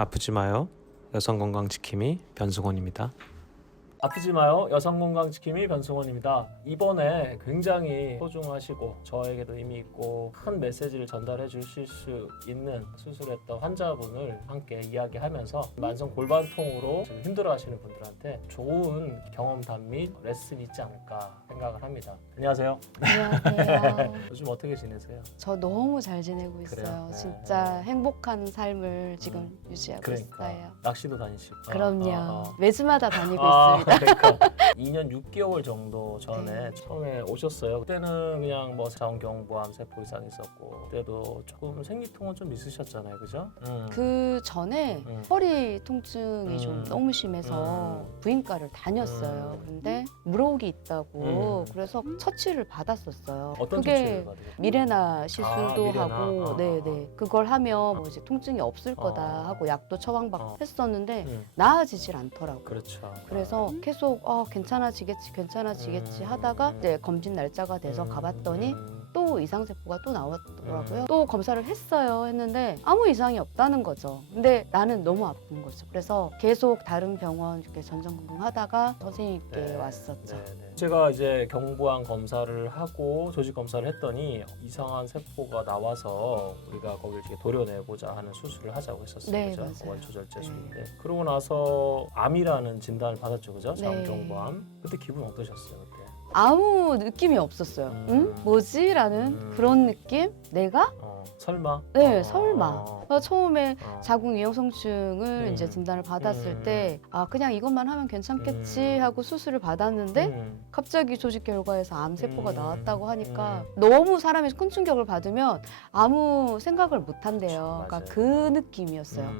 아프지 마요. 여성건강지킴이 변승원입니다. 아프지 마요. 여성건강지킴이 변승원입니다. 이번에 굉장히 소중하시고 저에게도 의미 있고 큰 메시지를 전달해 주실 수 있는 수술했던 환자분을 함께 이야기하면서 만성 골반통으로 지금 힘들어하시는 분들한테 좋은 경험담 및 레슨이 있지 않을까 생각을 합니다. 안녕하세요. 안녕하세요. 요즘 어떻게 지내세요? 저 너무 잘 지내고 있어요. 그래요? 진짜 행복한 삶을 지금 유지하고 그러니까 있어요. 낚시도 다니시고. 그럼요. 매주마다 다니고 있습니다. 그러니까 2년 6개월 정도 전에 네. 처음에 오셨어요. 그때는 그냥 뭐 자궁경부암 세포 이상 있었고 그때도 조금 생리통은 좀 있으셨잖아요, 그죠? 그 전에 허리 통증이 좀 너무 심해서 부인과를 다녔어요. 근데 물어오기 있다고 그래서 처치를 받았었어요. 어떤 그게 조치를 받으셨어요? 미레나 시술도 미레나. 하고, 네네. 그걸 하면 뭐 이제 통증이 없을 거다 하고 약도 처방받고 했었는데 나아지질 않더라고요. 그렇죠. 그래서 계속 괜찮아지겠지 하다가 이제 검진 날짜가 돼서 가봤더니 또 이상세포가 또 나왔더라고요. 또 검사를 했는데 아무 이상이 없다는 거죠. 근데 나는 너무 아픈 거죠. 그래서 계속 다른 병원 이렇게 전전긍긍하다가 선생님께 왔었죠. 네네. 제가 이제 경부암 검사를 하고 조직 검사를 했더니 이상한 세포가 나와서 우리가 거기를 이렇게 도려내고자 하는 수술을 하자고 했었어요. 네, 그죠? 맞아요. 원초절제술인데 그러고 나서 암이라는 진단을 받았죠, 그죠? 네. 자궁경부암. 그때 기분 어떠셨어요, 그때? 아무 느낌이 없었어요. 응? 뭐지? 라는 그런 느낌? 내가? 설마? 네, 설마. 그래서 처음에 어. 자궁 이형성증을 이제 진단을 받았을 때 그냥 이것만 하면 괜찮겠지 하고 수술을 받았는데 갑자기 조직 결과에서 암세포가 나왔다고 하니까 너무 사람이 큰 충격을 받으면 아무 생각을 못 한대요. 맞아요. 그러니까 그 느낌이었어요.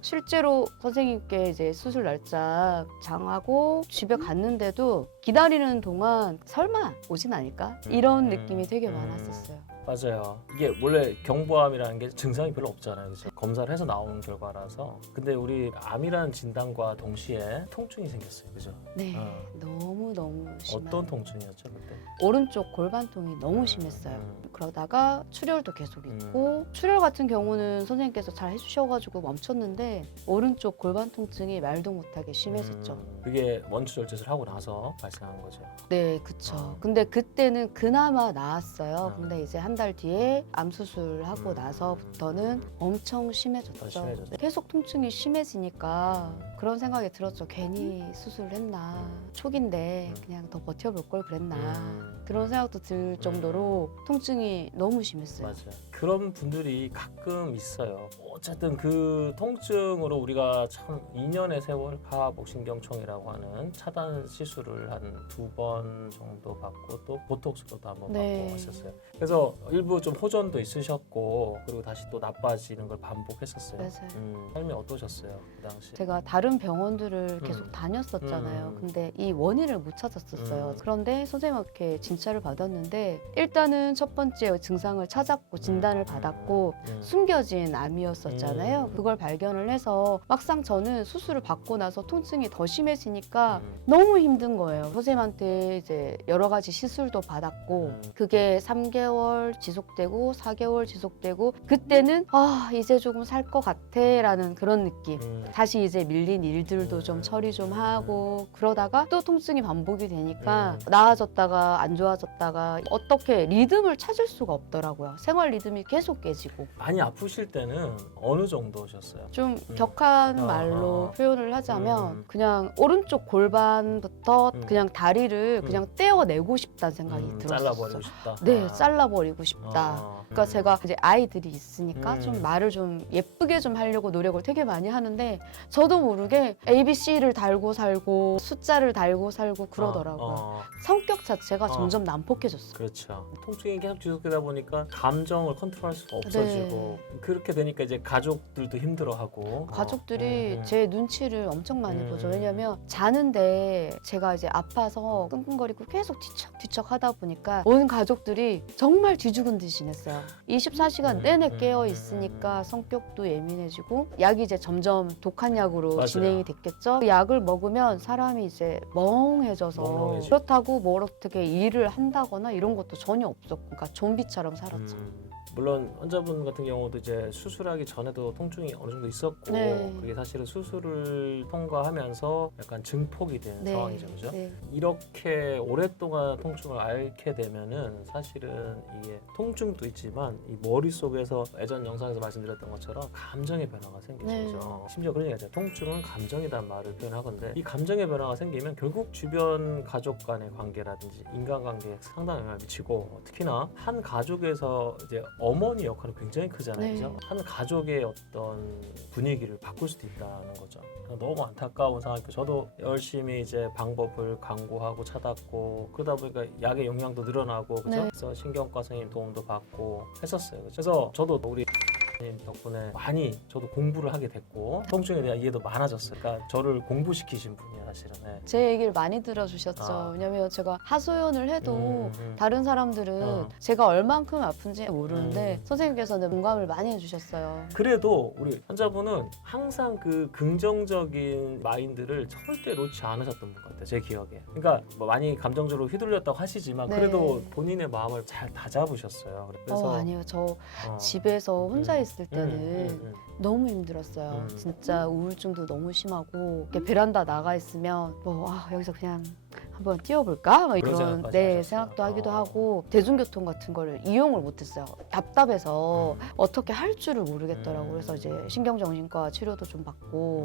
실제로 선생님께 이제 수술 날짜 장하고 집에 갔는데도 기다리는 동안 설마 오진 않을까? 이런 느낌이 되게 많았었어요. 맞아요. 이게 원래 경부암이라는 게 증상이 별로 없잖아요. 그죠? 검사를 해서 나오는 결과라서. 근데 우리 암이라는 진단과 동시에 통증이 생겼어요. 그죠? 네, 너무 심한. 어떤 통증이었죠, 그때? 오른쪽 골반통이 너무 심했어요. 그러다가 출혈도 계속 있고 출혈 같은 경우는 선생님께서 잘 해주셔가지고 멈췄는데 오른쪽 골반 통증이 말도 못하게 심해졌죠. 그게 원추절제술 하고 나서 발생한 거죠. 네, 그쵸. 근데 그때는 그나마 나았어요. 근데 이제 한 달 뒤에 암 수술하고 나서부터는 엄청 심해졌죠. 더 심해졌죠. 계속 통증이 심해지니까 그런 생각이 들었죠. 괜히 수술을 했나. 초기인데 그냥 더 버텨볼 걸 그랬나. 그런 생각도 들 정도로 통증이 너무 심했어요. 맞아요. 그런 분들이 가끔 있어요. 어쨌든 그 통증으로 우리가 참 2년의 세월 하복신경총이라고 하는 차단 시술을 한 2번 정도 받고 또 보톡스로도 한번 네. 받고 왔었어요. 그래서 일부 좀 호전도 있으셨고 그리고 다시 또 나빠지는 걸 반복했었어요. 맞아요. 삶이 어떠셨어요 그 당시? 제가 다른 병원들을 계속 다녔었잖아요. 근데 이 원인을 못 찾았었어요. 그런데 선생님께 진찰을 받았는데 일단은 첫 번째 증상을 찾았고 진단을 받았고 숨겨진 암이었었잖아요. 그걸 발견을 해서 막상 저는 수술을 받고 나서 통증이 더 심해지니까 너무 힘든 거예요. 선생님한테 이제 여러 가지 시술도 받았고 그게 3개월 지속되고 4개월 지속되고 그때는 이제 조금 살 것 같아 라는 그런 느낌. 다시 이제 밀린 일들도 좀 처리 좀 하고 그러다가 또 통증이 반복이 되니까 나아졌다가 안 좋아졌다가 어떻게 리듬을 찾을 수가 없더라고요. 생활 리듬이 계속 깨지고. 많이 아프실 때는 어느 정도셨어요? 좀 격한 말로 표현을 하자면 그냥 오른쪽 골반부터 그냥 다리를 그냥 떼어내고 싶다는 생각이 들었어요. 잘라버리고 싶다. 네, 잘라버리고 싶다. 그러니까 제가 이제 아이들이 있으니까 좀 말을 좀 예쁘게 좀 하려고 노력을 되게 많이 하는데 저도 모르게 ABC를 달고 살고 숫자를 달고 살고 그러더라고요. 성격 자체가 점점 난폭해졌어요. 그렇죠. 통증이 계속 지속되다 보니까 감정을 컨트롤할 수가 없어지고 그렇게 되니까 이제 가족들도 힘들어하고 가족들이 제 눈치를 엄청 많이 보죠. 왜냐면 자는데 제가 이제 아파서 끙끙거리고 계속 뒤척뒤척 하다 보니까 온 가족들이 정말 뒤죽은 듯이 냈어요. 24시간 내내 깨어 있으니까 성격도 예민해지고 약이 이제 점점 독한 약으로 맞아요. 진행이 됐겠죠. 그 약을 먹으면 사람이 이제 멍해져서 멍해지고. 그렇다고 뭘 어떻게 일을 한다거나 이런 것도 전혀 없었고 그러니까 좀비처럼 살았죠. 물론 환자분 같은 경우도 이제 수술하기 전에도 통증이 어느 정도 있었고 네. 그게 사실은 수술을 통과하면서 약간 증폭이 된 네. 상황이죠, 그죠? 네. 이렇게 오랫동안 통증을 앓게 되면은 사실은 이게 통증도 있지만 이 머릿속에서 예전 영상에서 말씀드렸던 것처럼 감정의 변화가 생기죠. 심지어 그런 얘기가 있잖아요. 통증은 감정이란 말을 표현하건데 이 감정의 변화가 생기면 결국 주변 가족 간의 관계라든지 인간관계에 상당한 영향을 미치고 특히나 한 가족에서 이제 어머니 역할은 굉장히 크잖아요. 네. 그죠? 한 가족의 어떤 분위기를 바꿀 수도 있다는 거죠. 너무 안타까운 상황이고 저도 열심히 이제 방법을 강구하고 찾았고 그러다 보니까 약의 용량도 늘어나고 그죠? 네. 그래서 신경과 선생님 도움도 받고 했었어요. 그래서 저도 우리 선생님 덕분에 많이 저도 공부를 하게 됐고 통증에 대한 이해도 많아졌어요. 그러니까 저를 공부시키신 분이에요, 사실은. 네. 제 얘기를 많이 들어주셨죠. 아. 왜냐면 제가 하소연을 해도 다른 사람들은 어. 제가 얼만큼 아픈지 모르는데 음. 선생님께서는 공감을 많이 해주셨어요. 그래도 우리 환자분은 항상 그 긍정적인 마인드를 절대 놓지 않으셨던 분 같아요, 제 기억에. 그러니까 뭐 많이 감정적으로 휘둘렸다고 하시지만 네. 그래도 본인의 마음을 잘 다잡으셨어요. 그래서 아니요. 저 어. 집에서 혼자 있을 때는 음. 너무 힘들었어요. 음. 진짜 우울증도 너무 심하고 이렇게 베란다 나가 있으면 여기서 그냥 한번 뛰어볼까? 막 그런 이런 생각까지 하셨어요. 생각도 하기도 어. 하고 대중교통 같은 거를 이용을 못했어요. 답답해서 어떻게 할 줄을 모르겠더라고요. 그래서 이제 신경정신과 치료도 좀 받고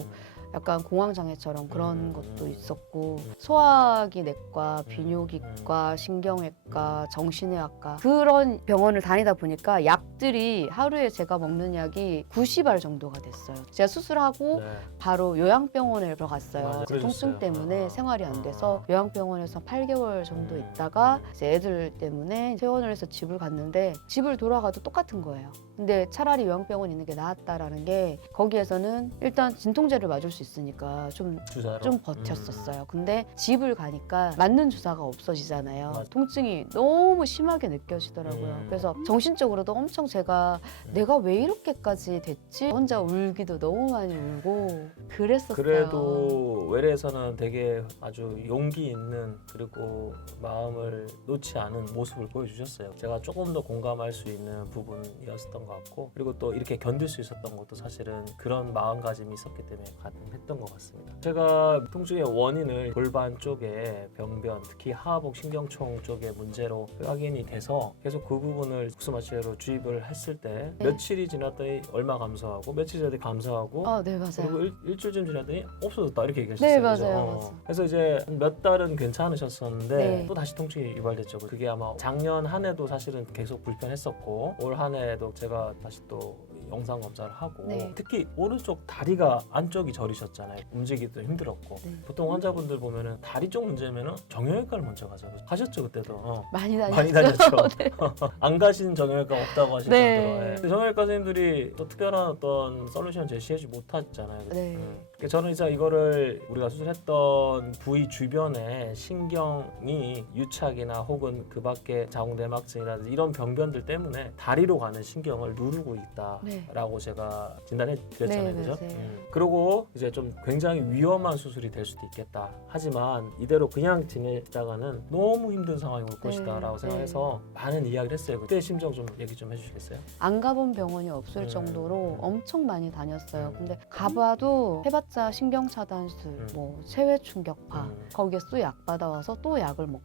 약간 공황장애처럼 그런 것도 있었고 소화기 내과, 비뇨기과, 신경외과, 정신의학과 그런 병원을 다니다 보니까 약들이 하루에 제가 먹는 약이 90알 정도가 됐어요. 제가 수술하고 네. 바로 요양병원에 들어갔어요. 맞아, 이제 통증 그러셨어요. 때문에 생활이 안 돼서 요양병원에서 8개월 정도 있다가 이제 애들 때문에 퇴원을 해서 집을 갔는데 집을 돌아가도 똑같은 거예요. 근데 차라리 요양병원 있는 게 나았다라는 게 거기에서는 일단 진통제를 맞을 수 있으니까 좀 주사로 버텼었어요. 근데 집을 가니까 맞는 주사가 없어지잖아요. 맞아. 통증이 너무 심하게 느껴지더라고요. 그래서 정신적으로도 엄청 제가 내가 왜 이렇게까지 됐지? 혼자 울기도 너무 많이 울고 그랬었어요. 그래도 외래에서는 되게 아주 용기 있는 그리고 마음을 놓지 않은 모습을 보여주셨어요. 제가 조금 더 공감할 수 있는 부분이었던 것 같고 그리고 또 이렇게 견딜 수 있었던 것도 사실은 그런 마음가짐이 있었기 때문에 가능했던 것 같습니다. 제가 통증의 원인을 골반 쪽에 병변, 특히 하복 신경총 쪽의 문제로 확인이 돼서 계속 그 부분을 국수마취로 주입을 했을 때 네. 며칠이 지났더니 얼마 감소하고 며칠 지났더니 감소하고 네, 맞아요. 그리고 일주일쯤 지났더니 없어졌다 이렇게 얘기하셨어요. 네, 그죠? 맞아요. 맞아요. 그래서 이제 몇 달은 괜찮으셨었는데 네. 또 다시 통증이 유발됐죠. 그게 아마 작년 한 해도 사실은 계속 불편했었고 올 한 해에도 제가 다시 또 영상 검사를 하고 네. 특히 오른쪽 다리가 안쪽이 저리셨잖아요. 움직이기도 힘들었고 네. 보통 환자분들 보면은 다리 쪽 문제면은 정형외과를 먼저 가죠. 가셨죠 그때도? 많이 다녔어요. 많이 다녔죠. 안 가신 정형외과 없다고 하실 네. 정도로. 예. 정형외과 선생님들이 또 특별한 어떤 솔루션 제시해주지 못하잖아요. 네. 그러니까 저는 이제 이거를 우리가 수술했던 부위 주변에 신경이 유착이나 혹은 그 밖에 자궁내막증이라든지 이런 병변들 때문에 다리로 가는 신경을 누르고 있다라고 제가 진단해 드렸잖아요. 네, 그죠? 맞아요. 그리고 이제 좀 굉장히 위험한 수술이 될 수도 있겠다. 하지만 이대로 그냥 지내다가는 너무 힘든 상황이 올 것이다라고 네. 생각해서 많은 이야기를 했어요. 그때 심정 좀 얘기 좀 해주시겠어요? 안 가본 병원이 없을 정도로 엄청 많이 다녔어요. 근데 가봐도 해봤자 신경차단술, 뭐 체외 충격파 거기에 또 약 받아와서 또 약을 먹고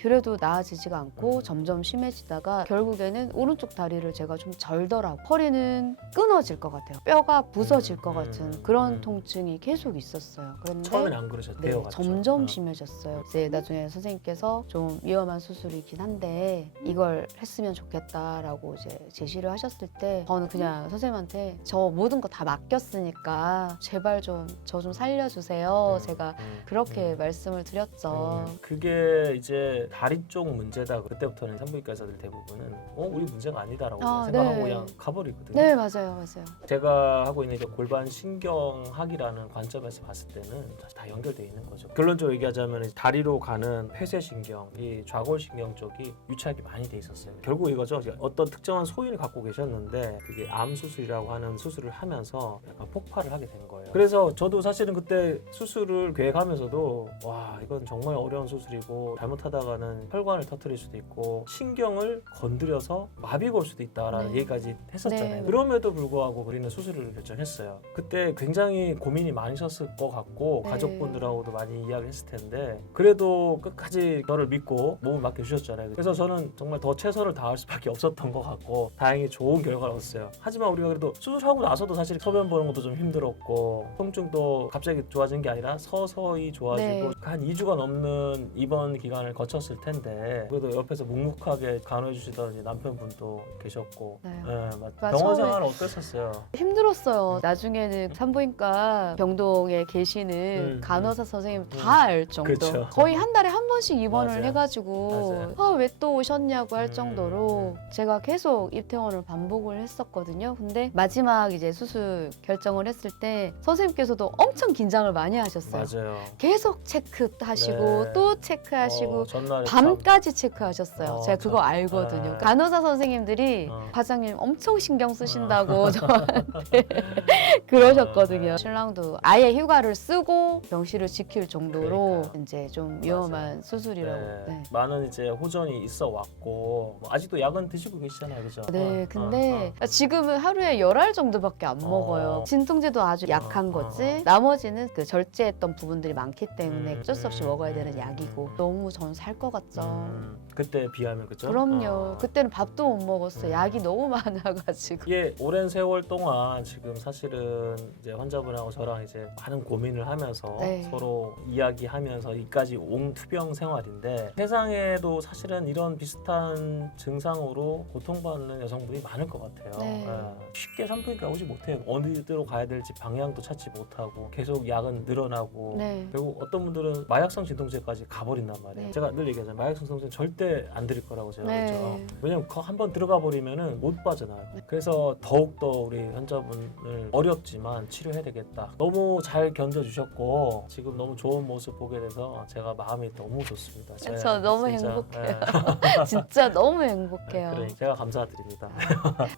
그래도 나아지지가 않고 점점 심해지다가 결국에는 오른쪽 다리를 제가 좀 절더라고요. 허리는 끊어질 것 같아요. 뼈가 부서질 것 같은 그런 통증이 계속 있었어요. 그런데 처음엔 안 그러셨대요. 네, 점점 심해졌어요. 이제 나중에 선생님께서 좀 위험한 수술이긴 한데 이걸 했으면 좋겠다라고 이제 제시를 하셨을 때 저는 그냥 선생님한테 저 모든 거 다 맡겼으니까 제발 좀 저 좀 살려주세요. 제가 그렇게 말씀을 드렸죠. 그게 이제 다리 쪽 문제다. 그때부터는 산부인과 의사들 대부분은 우리 문제가 아니다라고 생각하고 네. 그냥 가버리거든요. 네, 맞아요. 제가 하고 있는 이제 골반 신경학이라는 관점에서 봤을 때는 사실 다 연결되어 있는 거죠. 결론적으로 얘기하자면 다리로 가는 폐쇄신경, 이 좌골신경 쪽이 유착이 많이 돼 있었어요. 결국 이거죠. 어떤 특정한 소인을 갖고 계셨는데 그게 암 수술이라고 하는 수술을 하면서 약간 폭발을 하게 된 거예요. 그래서 저도 사실은 그때 수술을 계획하면서도 와 이건 정말 어려운 수술이고 잘못하다가는 있다라는 혈관을 터뜨릴 수도 있고 신경을 건드려서 마비가 올 수도 있다라는 네. 얘기까지 했었잖아요. 네. 그럼에도 불구하고 우리는 수술을 결정했어요. 그때 굉장히 고민이 많으셨을 것 같고 네. 가족분들하고도 많이 이야기했을 텐데 그래도 끝까지 저를 믿고 몸을 맡겨주셨잖아요. 그래서 저는 정말 더 최선을 다할 수밖에 없었던 것 같고 다행히 좋은 결과를 얻었어요. 하지만 우리가 그래도 수술하고 나서도 사실 소변 보는 것도 좀 힘들었고 통증도 갑자기 좋아진 게 아니라 서서히 좋아지고 네. 한 2주가 넘는 입원 기간을 거쳤을 텐데 그래도 옆에서 묵묵하게 간호해 주시던 이제 남편분도 계셨고 네. 병원 처음에 생활 어땠었어요? 힘들었어요. 나중에는 산부인과 병동에 계시는 간호사 선생님 다 알 정도. 그쵸. 거의 한 달에 한 번씩 입원을 맞아요. 해가지고 맞아요. 왜 또 오셨냐고 할 음. 정도로 제가 계속 입퇴원을 반복을 했었거든요. 근데 마지막 이제 수술 결정을 했을 때 선생님께서도 엄청 긴장을 많이 하셨어요. 맞아요. 계속 체크하시고 네. 또 체크하시고 전날에 밤까지 체크하셨어요. 제가 그거 참. 알거든요. 네. 간호사 선생님들이 어. 과장님 엄청 신경 쓰신다고 저한테 그러셨거든요. 신랑도 아예 휴가를 쓰고 병실을 지킬 정도로 그러니까요. 이제 좀 위험한 수술이라고. 네. 많은 이제 호전이 있어 왔고 뭐 아직도 약은 드시고 계시잖아요, 그죠? 네, 근데 지금은 하루에 10알 정도밖에 안 먹어요. 진통제도 아주 약한 거지. 나머지는 그 절제했던 부분들이 많기 때문에 어쩔 수 없이 먹어야 되는 약이고 너무 저는 살 것 같죠. 그때 비하면 그죠? 그럼요. 그때는 밥도 못 먹었어요. 음. 약이 너무 많아가지고. 이게 오랜 세월 동안 지금 사실은 이제 환자분하고 저랑 이제 많은 고민을 하면서 네. 서로 이야기하면서 이까지 온 투병 생활인데 세상에도 사실은 이런 비슷한 증상으로 고통받는 여성분이 많을 것 같아요. 네. 쉽게 산부인과 오지 못해요. 어디로 가야 될지 방향도 찾지 못하고 계속 약은 늘어나고 네. 결국 어떤 분들은 마약성 진통제까지 가버린단 말이에요. 네. 제가 늘 얘기하잖아요. 마약성 진통제는 절대 안 드릴 거라고 제가 네. 그랬죠. 왜냐면 한번 들어가 버리면은 못 빠져나요. 그래서 더욱더 우리 환자분을 어렵지만 치료해야 되겠다. 너무 잘 견뎌주셨고 지금 너무 좋은 모습 보게 돼서 제가 마음이 너무 좋습니다. 저 너무 진짜, 행복해요. 네. 진짜 너무 행복해요. 그러니 제가 감사드립니다.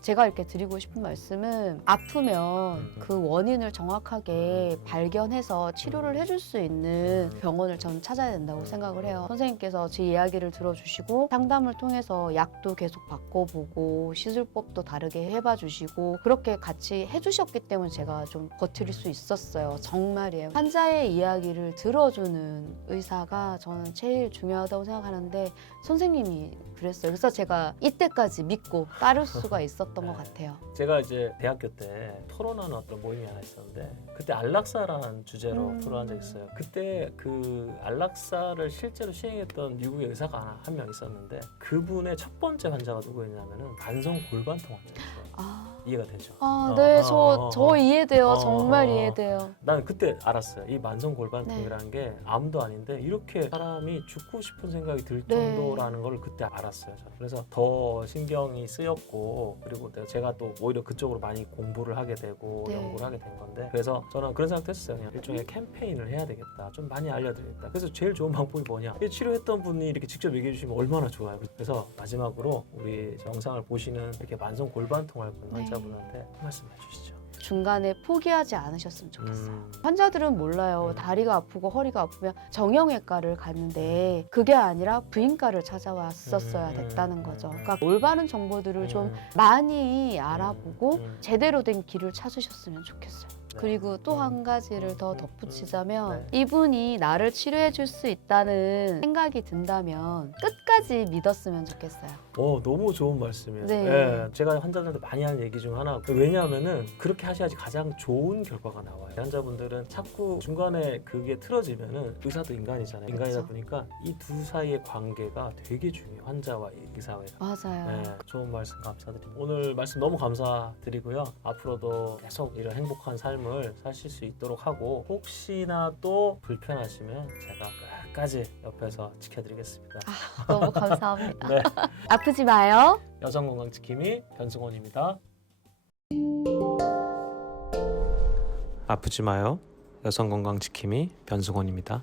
제가 이렇게 드리고 싶은 말씀은 아프면 그 원인을 정확하게 발견해서 치료를 해줄 수 있는 병원을 저는 찾아야 된다고 생각을 해요. 선생님께서 제 이야기를 들어주시고 상담을 통해서 약도 계속 바꿔보고 시술법도 다르게 해봐 주시고 그렇게 같이 해주셨기 때문에 제가 좀 버틸 수 있었어요. 정말이에요. 환자의 이야기를 들어주는 의사가 저는 제일 중요하다고 생각하는데 선생님이 그랬어요. 그래서 제가 이때까지 믿고 따를 수가 있었던 것 같아요. 제가 이제 대학교 때 토론하는 어떤 모임이 하나 있었는데 그때 안락사라는 주제로 토론한 적이 있어요. 그때 그 안락사를 실제로 시행했던 미국의 의사가 한 명 있었는데 그분의 첫 번째 환자가 누구였냐면은 만성 골반통 환자였어요. 이해가 되죠? 네, 저 이해돼요. 정말 어. 이해돼요. 나는 그때 알았어요. 이 만성 골반통이라는 게 암도 아닌데 이렇게 사람이 죽고 싶은 생각이 들 네. 정도라는 걸 그때 알았어요. 저는. 그래서 더 신경이 쓰였고 그리고 제가 또 오히려 그쪽으로 많이 공부를 하게 되고 네. 연구를 하게 된 건데 그래서 저는 그런 생각도 했어요. 그냥 일종의 캠페인을 해야 되겠다. 좀 많이 알려드리겠다. 그래서 제일 좋은 방법이 뭐냐? 이 치료했던 분이 이렇게 직접 얘기해 주시면 얼마나 좋아요. 그래서 마지막으로 우리 영상을 보시는 이렇게 만성 골반통 앓고 있는 네. 환자분한테 한 말씀 해주시죠. 중간에 포기하지 않으셨으면 좋겠어요. 환자들은 몰라요. 다리가 아프고 허리가 아프면 정형외과를 갔는데 그게 아니라 부인과를 찾아왔었어야 됐다는 거죠. 그러니까 올바른 정보들을 좀 많이 알아보고 제대로 된 길을 찾으셨으면 좋겠어요. 그리고 또 한 가지를 더 덧붙이자면 이분이 나를 치료해 줄 수 있다는 생각이 든다면 끝까지 믿었으면 좋겠어요. 너무 좋은 말씀이에요. 네. 예, 제가 환자들한테 많이 하는 얘기 중 하나. 왜냐하면은 그렇게 하셔야지 가장 좋은 결과가 나와요. 환자분들은 자꾸 중간에 그게 틀어지면은 의사도 인간이잖아요. 인간이다 그쵸. 보니까 이 두 사이의 관계가 되게 중요해요. 환자와 의사와. 맞아요. 좋은 말씀 감사드립니다. 오늘 말씀 너무 감사드리고요. 앞으로도 계속 이런 행복한 삶을 사실 수 있도록 하고 혹시나 또 불편하시면 제가 끝까지 옆에서 지켜드리겠습니다. 너무 감사합니다. 네. 아프지 마요. 여성건강지킴이 변승원입니다. 아프지 마요. 여성건강지킴이 변승원입니다.